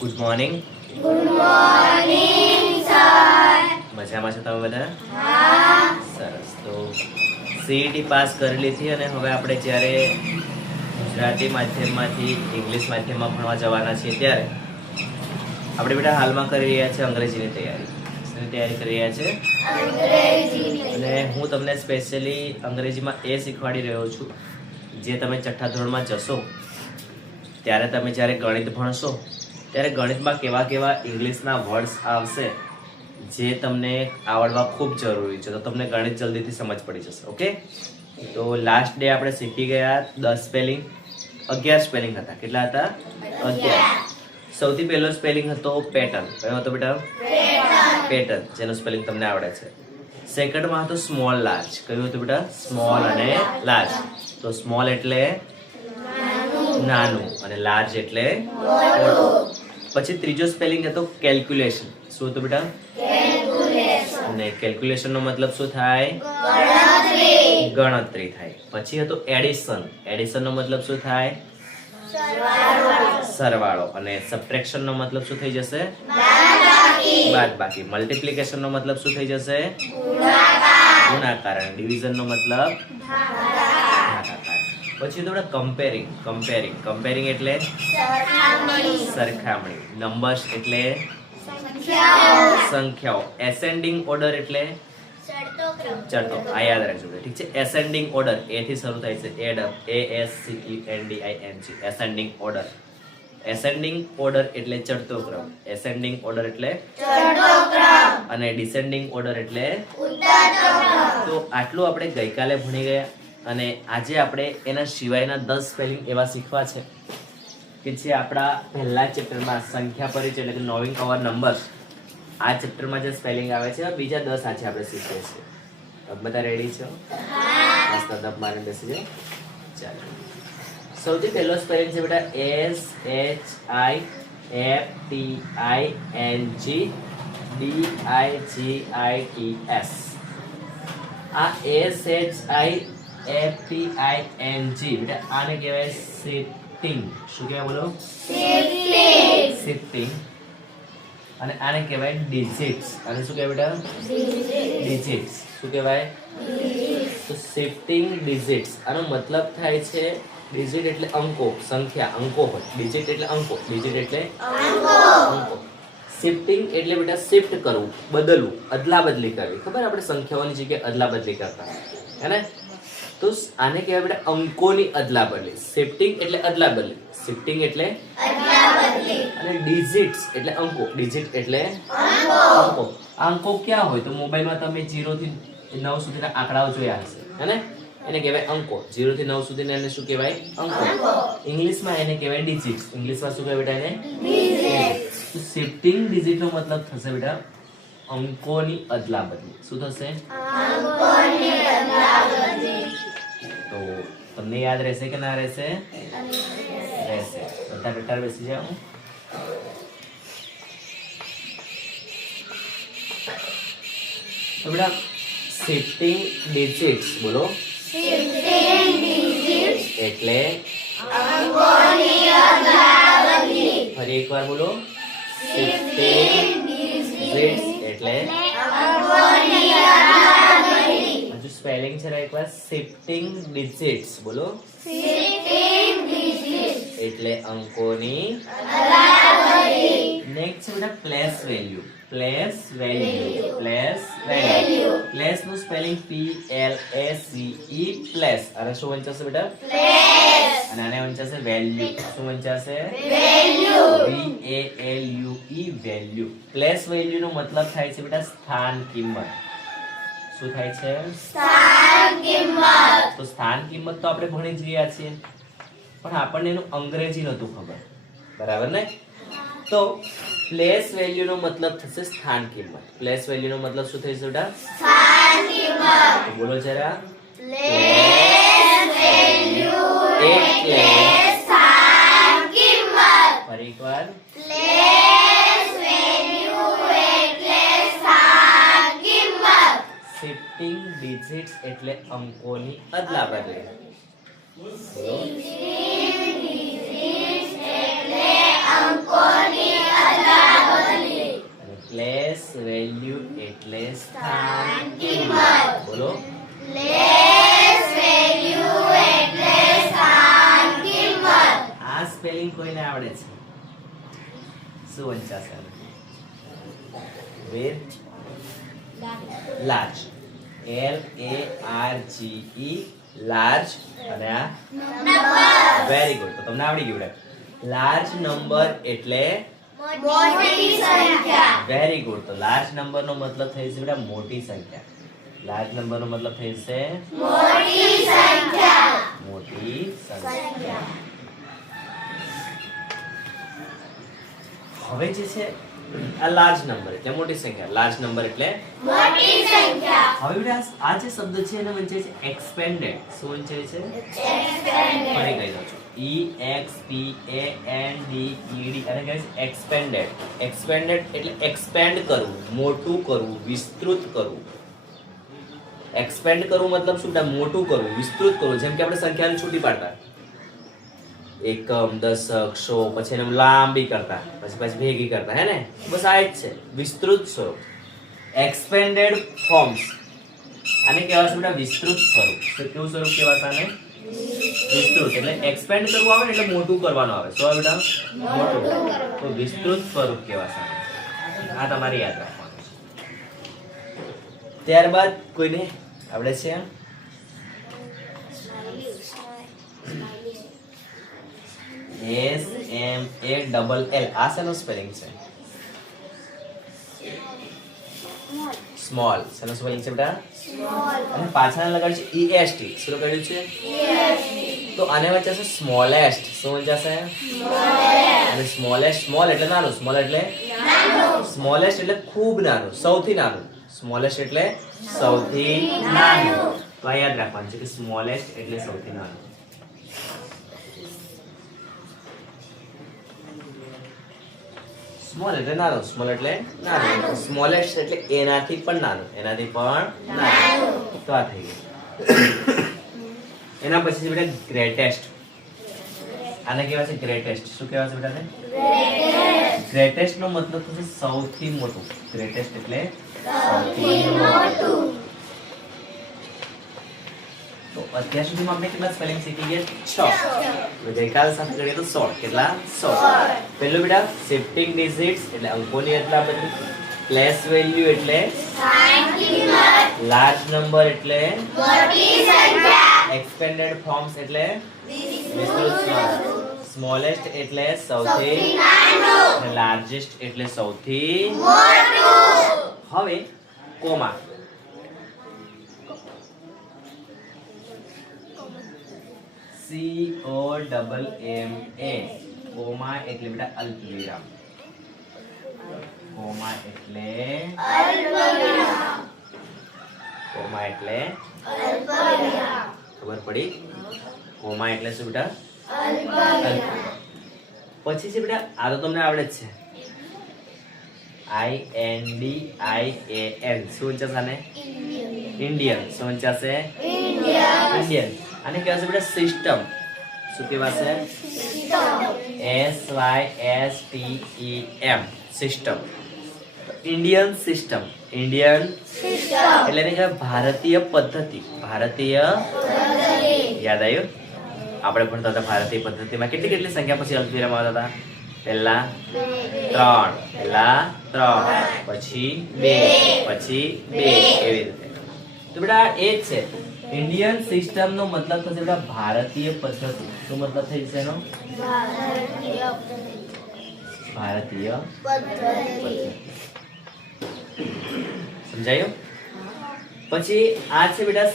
Good morning. Good morning sir. મજામાં છો તમે બધા? હા. સરસ. તો સીઈટી પાસ કરી લીધી અને હવે આપણે જ્યારે ગુજરાતી માધ્યમમાંથી ઇંગ્લિશ માધ્યમમાં ભણવા જવાના છીએ ત્યારે આપણે બેટા હાલમાં કરી રહ્યા છે અંગ્રેજીની તૈયારી. શેની તૈયારી કરી રહ્યા છે? અંગ્રેજી. અને હું તમને સ્પેશિયલી અંગ્રેજીમાં એ શીખવાડી રહ્યો છું જે તમે છઠ્ઠા ધોરણમાં જશો ત્યારે તમે જ્યારે ગણિત ભણશો ત્યારે ગણિતમાં કેવા કેવા ઇંગ્લિશના વર્ડ્સ આવશે જે તમને આવડવા ખૂબ જરૂરી છે. તો તમને ગણિત જલ્દીથી સમજ પડી જશે. ઓકે, તો લાસ્ટ ડે આપણે શીખી ગયા 10 સ્પેલિંગ, 11 સ્પેલિંગ હતા. કેટલા હતા? 11. સૌથી પહેલો સ્પેલિંગ હતો પેટર્ન. કયો હતો બેટા? પેટર્ન, જેનો સ્પેલિંગ તમને આવડે છે. સેકન્ડમાં હતો સ્મોલ લાર્જ. કયું હતું બેટા? સ્મોલ અને લાર્જ. તો સ્મોલ એટલે નાનું અને લાર્જ એટલે મોટું. પછી ત્રીજો સ્પેલિંગ હતો કેલ્ક્યુલેશન. શું હતું બેટા? અને કેલ્ક્યુલેશન નો મતલબ શું થાય? ગણતરી થાય. પછી હતું એડિશન. એડિશન નો મતલબ શું થાય? સરવાળો. અને સબટ્રેક્શન નો મતલબ શું થઈ જશે? બાદબાકી. મલ્ટીપ્લિકેશન નો મતલબ શું થઈ જશે? ગુણાકાર. અને ડિવિઝન નો મતલબ ભાગાકાર. પછી તો કમ્પેરિંગ. કમ્પેરિંગ એટલે સરખામણી. નંબર્સ એટલે સંખ્યાઓ. એસેન્ડિંગ ઓર્ડર એટલે ચડતો. આ યાદ રાખજો. ઠીક છે. એસેન્ડિંગ ઓર્ડર એ થી શરૂ થાય છે. ASCENDING. Ascending order. Ascending order એટલે ચડતો ક્રમ. એસેન્ડિંગ ઓર્ડર એટલે ચડતો ક્રમ. અને ડિસેન્ડિંગ ઓર્ડર એટલે ઉતરતો ક્રમ. તો આટલું આપણે ગઈકાલે ભણી ગયા અને આજે આપણે એના સિવાયના 10 સ્પેલિંગ એવા શીખવા છે કે જે આપણા પહેલા ચેપ્ટરમાં સંખ્યા પરિચય એટલે કે નોવિંગ અવર નંબર્સ, આ ચેપ્ટરમાં જે સ્પેલિંગ આવે છે બીજા 10 આજે આપણે શીખીએ છીએ. બધા રેડી છો? મસ્ત દબ મારીને બેસી જાઓ. ચાલો, સૌથી પહેલો સ્પેલિંગ છે બેટા SHIFTINGDIGITS. આ SHIFTING બેટા આને કહેવાય શિફ્ટિંગ. શું કહેવાય બોલો? શિફ્ટિંગ. અને આને કહેવાય ડિજિટ્સ. આને શું કહેવાય બેટા? ડિજિટ્સ. શું કહેવાય? તો શિફ્ટિંગ ડિજિટ્સ. આનો મતલબ થાય છે ડિજિટ એટલે અંકો, સંખ્યા, અંકો હોય. ડિજિટ એટલે અંકો, ડિજિટ એટલે અંકો. શિફ્ટિંગ એટલે બેટા શિફ્ટ કરવું, બદલવું, અદલા બદલી કરવી. ખબર આપણે સંખ્યાઓની જગ્યાએ અદલા બદલી કરતા હે ને? તો આને કહેવાય બેટા અંકોની અદલા બદલી. શિફ્ટિંગ એટલે અદલા બદલી, શિફ્ટિંગ એટલે અદલા બદલી. અને ડિજિટ્સ એટલે અંકો, ડિજિટ એટલે અંકો. અંકો ક્યાં હોય? તો મોબાઈલમાં તમે 0 થી 9 સુધીના આંકડાઓ જોયા હશે હે ને? એને કહેવાય અંકો. 0 થી 9 સુધીના એને શું કહેવાય? અંકો. ઇંગ્લિશમાં એને કહેવાય ડિજિટ્સ. ઇંગ્લિશમાં શું કહેવાય બેટા? એને ડિજિટ્સ. તો શિફ્ટિંગ ડિજિટ નો મતલબ થશે બેટા અંકોની અદલા બદલી. શું થશે? અંકોની અદલા બદલી. તો તમને યાદ રહેશે કે ના રહેશે? રહેશે. બધા બેટા બેસી જાઓ. તો બેટા શિફ્ટિંગ ડિજિટ્સ બોલો. શિફ્ટિંગ ડિજિટ્સ એટલે અંકોની અદલા બદલી. ફરી એકવાર બોલો. શિફ્ટિંગ ડિજિટ્સ એટલે અંકોની અદલા બદલી. હજુ સ્પેલિંગ છે એકવાર. શિફ્ટિંગ ડિજિટ્સ બોલો. શિફ્ટિંગ ડિજિટ્સ એટલે અંકોની અદલા બદલી. નેક્સ્ટ છે બેટા place value. Place value. Place value. Place નું સ્પેલિંગ PLACE. પ્લેસ. અને શું વંચાશે બેટા? પ્લેસ. અને આને વંચાશે વેલ્યુ. શું વંચાશે? Value. VALUE value. Place value નો મતલબ થાય છે બેટા સ્થાન કિંમત. શું થાય છે? સ્થાન કિંમત. તો સ્થાન કિંમત તો આપણે ભણી જ ગયા છીએ પણ આપણને એનું અંગ્રેજી નહોતું ખબર. બરાબર ને? તો પ્લેસ વેલ્યુ નો મતલબ થશે સ્થાન કિંમત. પ્લેસ વેલ્યુ નો મતલબ શું થશે બેટા? સ્થાન કિંમત. બોલો જરા. પ્લેસ વેલ્યુ એટલે સ્થાન કિંમત. ફરી એકવાર. પ્લેસ વેલ્યુ એટલે સ્થાન કિંમત. શિફ્ટિંગ ડિજિટ્સ એટલે અંકોની અદલા બદલી. શિફ્ટિંગ ડિજિટ્સ એટલે અંકોની સ્થાન કિંમત બોલો લેસ વેલ્યુ એટલે સ્થાન કિંમત. આ સ્પેલિંગ કોઈને આવડે છે? શું વંચાશે? with large LARGE large અને આ વેરી ગુડ. તો તમને આવડી ગયું બેટા. લાર્જ નંબર એટલે મોટી સંખ્યા. Very good. તો લાર્જ નંબર નો મતલબ થઈ છે બેટા મોટી સંખ્યા. લાર્જ નંબર નો મતલબ થઈ છે મોટી સંખ્યા. મોટી સંખ્યા. હવે જે છે આ લાર્જ નંબર એટલે મોટી સંખ્યા. લાર્જ નંબર એટલે મોટી સંખ્યા. હવે બેટા આ જે શબ્દ છે એને વંચાય છે એક્સપેન્ડેડ. શું વંચાય છે? Expanded. ફરી કહી દઉં છું. EXPANDED અને ગાઈસ એક્સપેન્ડેડ. એક્સપેન્ડેડ એટલે એક્સપેન્ડ કરવું, મોટું કરવું, વિસ્તૃત કરવું. એક્સપેન્ડ કરવું મતલબ શું બેટા? મોટું કરવું, વિસ્તૃત કરવું. જેમ કે આપણે સંખ્યાને છૂટી પાડતા, એકમ, દશક, સો, પછી એને લાંબી કરતા, પછી ભેગી કરતા, હે ને? બસ આ જ છે વિસ્તૃત સ્વરૂપ. એક્સપેન્ડેડ ફોર્મ્સ આને કહેવાય છે બેટા વિસ્તૃત સ્વરૂપ. તો કેવું સ્વરૂપ કહેવાય આને? વિસ્તૃત. એટલે એક્સપેન્ડ કરવું આવે ને એટલે મોટું કરવાનું આવે. શું આવે બેટા? મોટું. તો વિસ્તૃત સ્વરૂપ કહેવાય છે. આ તમારે યાદ રાખવાનું છે. ત્યારબાદ કોઈને આવડે છે? SMALL આ શેનો સ્પેલિંગ છે? સ્મોલ. શેનો સ્પેલિંગ છે બેટા? અને પાછળ લગાડ્યું છે EST. શું લગાડ્યું છે? તો આને વચ્ચે સ્મોલેસ્ટ. શું વચ્ચે? અને સ્મોલેસ્ટ. સ્મોલ એટલે નાનું, સ્મોલ એટલે સ્મોલેસ્ટ એટલે ખૂબ નાનું, સૌથી નાનું. સ્મોલેસ્ટ એટલે સૌથી નાનું. તો આ યાદ રાખવાનું છે કે સ્મોલેસ્ટ એટલે સૌથી નાનું. સ્મોલ એટલે નાનું, સ્મોલ એટલે નાનું. સ્મોલેસ્ટ એટલે એનાથી પણ નાનું, એનાથી પણ નાનું. તો આ થઈ ગયું. એના પછી છે બેટા ગ્રેટેસ્ટ. આને કહેવાય છે ગ્રેટેસ્ટ. શું કહેવાય છે બેટા? ગ્રેટેસ્ટ નો મતલબ થશે સૌથી મોટું. ગ્રેટેસ્ટ એટલે સૌથી મોટું. તો અત્યાર સુધીમાં આપણે કેટલા સ્પેલિંગ શીખી ગયા? 6. ગઈકાલ સાથે કરીએ તો 16. કેટલા? 16. પહેલું બેટા શિફ્ટિંગ ડિજિટ્સ એટલે અંકોની અદલાબદલી. પ્લેસ વેલ્યુ એટલે સ્થાન કિંમત. લાર્જ નંબર એટલે મોટી સંખ્યા. એક્સપેન્ડેડ ફોર્મ્સ એટલે વિસ્તૃત સ્વરૂપ. સ્મોલેસ્ટ એટલે સૌથી સૌથી નાનું. અને લાર્જેસ્ટ એટલે સૌથી. મોટું. હવે કોમા. COMMA કોમા એટલે બેટા અલ્પવિરામ. કોમા એટલે અલ્પવિરામ. કોમા એટલે અલ્પવિરામ. ખબર પડી? કોમા એટલે શું બેટા? અલ્પવિરામ. પછી છે બેટા આ તો તમને આવડે જ છે. INDIAN. શું વંચાશે આને? ઇન્ડિયન. શું વંચાશે? ઇન્ડિયન. ઇન્ડિયન. આને કહેવાય છે બેટા સિસ્ટમ. શું કહેવાશે? SYSTEM system. Indian system. Indian system. એટલે એને કહેવાય ભારતીય પદ્ધતિ. ભારતીય પદ્ધતિ. યાદ આવ્યું? આપણે ભણતા હતા ભારતીય પદ્ધતિમાં કેટલી કેટલી સંખ્યા પછી અલ્પવિરામ આવતા હતા? પહેલા 3, પહેલા 3, પછી 2, પછી 2, એવી રીતે. તો બેટા એ જ છે ઇન્ડિયન સિસ્ટમ નો મતલબ થશે બેટા ભારતીય પદ્ધતિ. શું મતલબ થઈ જશે એનો? ભારતીય ભારતીય પદ્ધતિ. સમજાયું? પછી આ છે બેટા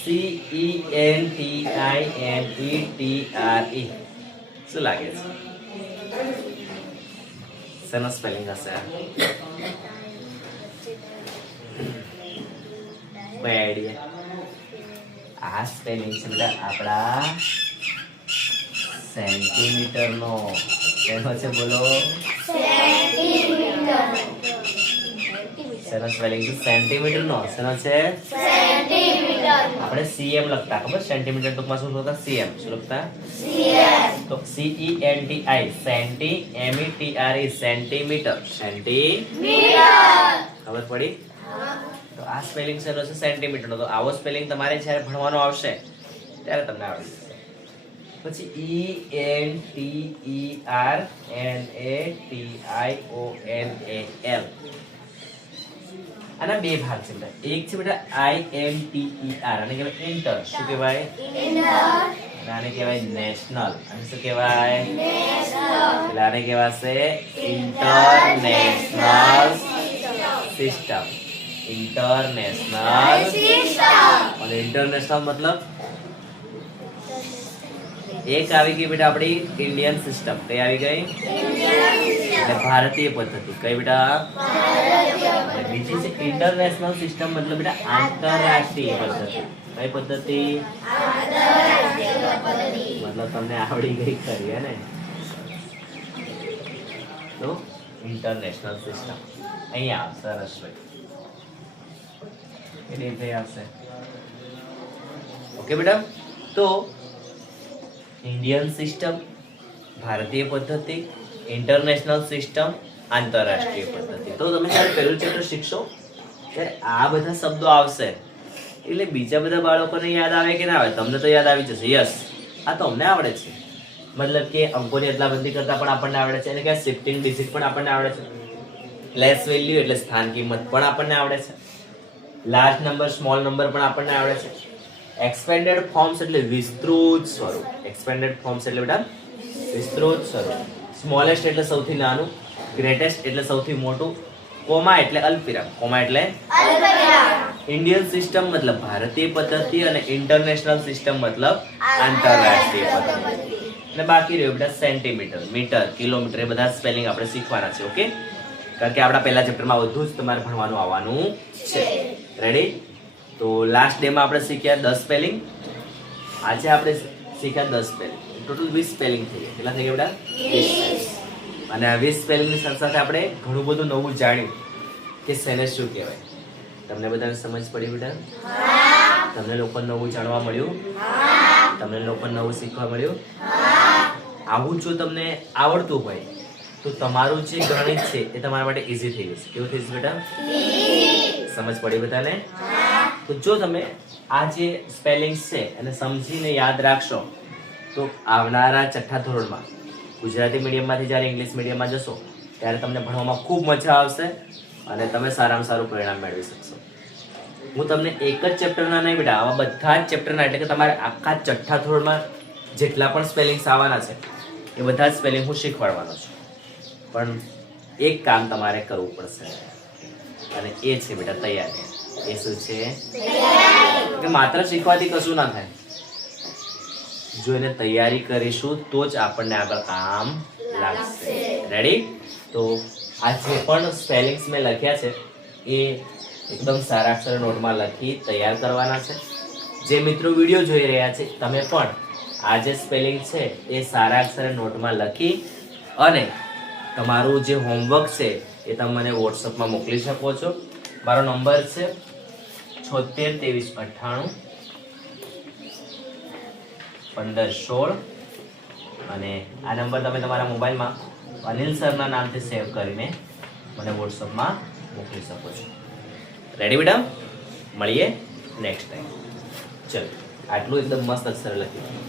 CENTINETRE. શું લાગે છે? શેનો સ્પેલિંગ હશે? કોઈ આઈડિયા? આ સ્પેલિંગ છે બેટા આપણા સેન્ટીમીટર નો. શેનો છે બોલો? સેન્ટીમીટર. શેનો સ્પેલિંગ છે? સેન્ટીમીટર નો. શેનો છે? સેન્ટીમીટર. આપણે CM લખતા, ખબર? સેન્ટીમીટર ટૂંકમાં શું લખતા? CM. શું લખતા? સીએમ. તો CENTI centi METRE centimetre. Centimetre. Metre. ખબર પડી? તો આ સ્પેલિંગ શેનો છે? સેન્ટીમીટરનો. તો આવો સ્પેલિંગ તમારે જ્યારે ભણવાનો આવશે ત્યારે તમને આવડી જશે. પછી ENTERNATIONAL. આના બે ભાગ છે બેટા. એક છે બેટા INTER, આને કહેવાય ઇન્ટર. શું કહેવાય? અને આને કહેવાય નેશનલ. અને શું કહેવાય? એટલે આને કહેવાશે ઇન્ટરનેશનલ સિસ્ટમ. ઇન્ટરનેશનલ. અને ઇન્ટરનેશનલ મતલબ એક આવી ગઈ બેટા આપણી ઇન્ડિયન સિસ્ટમ. કઈ આવી ગઈ? એટલે ભારતીય પદ્ધતિ. કઈ બેટા? અને બીજી છે ઇન્ટરનેશનલ સિસ્ટમ, મતલબ બેટા આંતરરાષ્ટ્રીય પદ્ધતિ. કઈ પદ્ધતિ? મતલબ તમને આવડી ગઈ ખરી હે ને? તો ઇન્ટરનેશનલ સિસ્ટમ અહીંયા આવશે. રસભાઈ એ આવશે. ઓકે બેટા. તો ઇન્ડિયન સિસ્ટમ, ભારતીય પદ્ધતિ, ઇન્ટરનેશનલ સિસ્ટમ, આંતરરાષ્ટ્રીય પદ્ધતિ. તો તમે જ્યારે પહેલું ચેપ્ટર શીખશો ત્યારે આ બધા શબ્દો આવશે એટલે બીજા બધા બાળકોને યાદ આવે કે ના આવે? તમને તો યાદ આવી જશે. યસ, આ તો અમને આવડે છે. મતલબ કે અંકોની અદલાબંધી કરતા પણ આપણને આવડે છે, અને કે શિફ્ટિંગ ડિજિટ પણ આપણને આવડે છે. પ્લેસ વેલ્યુ એટલે સ્થાન કિંમત પણ આપણને આવડે છે. લાર્જ નંબર, સ્મોલ નંબર પણ આપણને આવડે છે. એક્સપેન્ડેડ ફોર્મ્સ એટલે વિસ્તૃત સ્વરૂપ. એક્સપેન્ડેડ ફોર્મ્સ એટલે બેટા વિસ્તૃત સ્વરૂપ. સ્મોલેસ્ટ એટલે સૌથી નાનું, ગ્રેટેસ્ટ એટલે સૌથી મોટું, કોમા એટલે અલ્પવિરામ. કોમા એટલે ઇન્ડિયન સિસ્ટમ મતલબ ભારતીય પદ્ધતિ, અને ઇન્ટરનેશનલ સિસ્ટમ મતલબ આંતરરાષ્ટ્રીય પદ્ધતિ. અને બાકી રહ્યું બેટા સેન્ટીમીટર, મીટર, કિલોમીટર. એ બધા સ્પેલિંગ આપણે શીખવાના છે. ઓકે, કારણ કે આપણા પહેલા ચેપ્ટરમાં બધું જ તમારે ભણવાનું આવવાનું છે. રેડી? તો લાસ્ટ ડે માં આપણે શીખ્યા 10 સ્પેલિંગ. આજે આપણે શીખ્યા 10 સ્પેલિંગ. ટોટલ 20 સ્પેલિંગ થઈ ગયા. કેટલા થઈ ગયા બેટા? 20. અને આ 20 સ્પેલિંગની સાથે સાથે આપણે ઘણું બધું નવું જાણ્યું કે શેને શું કહેવાય. તમને બધાને સમજ પડી બેટા? તમને લોકો નવું જાણવા મળ્યું? તમને લોકો નવું શીખવા મળ્યું? આવું જો તમને આવડતું હોય તો તમારું જે ગણિત છે એ તમારા માટે ઈઝી થઈ જશે. કેવું થઈ જશે બેટા? સમજ પડી બધાને? તો જો તમે આ જે સ્પેલિંગ્સ છે એને સમજીને યાદ રાખશો તો આવનારા છઠ્ઠા ધોરણમાં ગુજરાતી મીડિયમમાંથી જ્યારે ઇંગ્લિશ મીડિયમમાં જશો ત્યારે તમને ભણવામાં ખૂબ મજા આવશે અને તમે સારામાં સારું પરિણામ મેળવી શકશો. હું તમને એક જ ચેપ્ટરના નહીં બેટા, આવા બધા જ ચેપ્ટરના, એટલે કે તમારે આખા છઠ્ઠા ધોરણમાં જેટલા પણ સ્પેલિંગ્સ આવવાના છે એ બધા જ સ્પેલિંગ હું શીખવાડવાનો છું. પણ એક કામ તમારે કરવું પડશે અને એ છે બેટા તૈયારી. એ શું છે? કે માત્ર શીખવાથી કશું ના થાય. જો એને તૈયારી કરીશું તો જ આપણને આગળ કામ લાગશે. રેડી? તો આ જે પણ સ્પેલિંગ્સ મેં લખ્યા છે એ એકદમ સારા અક્ષરે નોટમાં લખી તૈયાર કરવાના છે. જે મિત્રો વિડીયો જોઈ રહ્યા છે તમે પણ આ જે સ્પેલિંગ છે એ સારા અક્ષરે નોટમાં લખી અને તમારું જે હોમવર્ક છે એ તમે મને વોટ્સઅપમાં મોકલી શકો છો. મારો નંબર છે 7623981516 અને આ નંબર તમે તમારા મોબાઈલમાં અનિલ સરના નામથી સેવ કરીને મને વોટ્સઅપમાં મોકલી શકો છો. રેડી બેટા? મળીએ નેક્સ્ટ ટાઈમ. ચલો, આટલું એકદમ મસ્ત અક્ષર લખ્યું.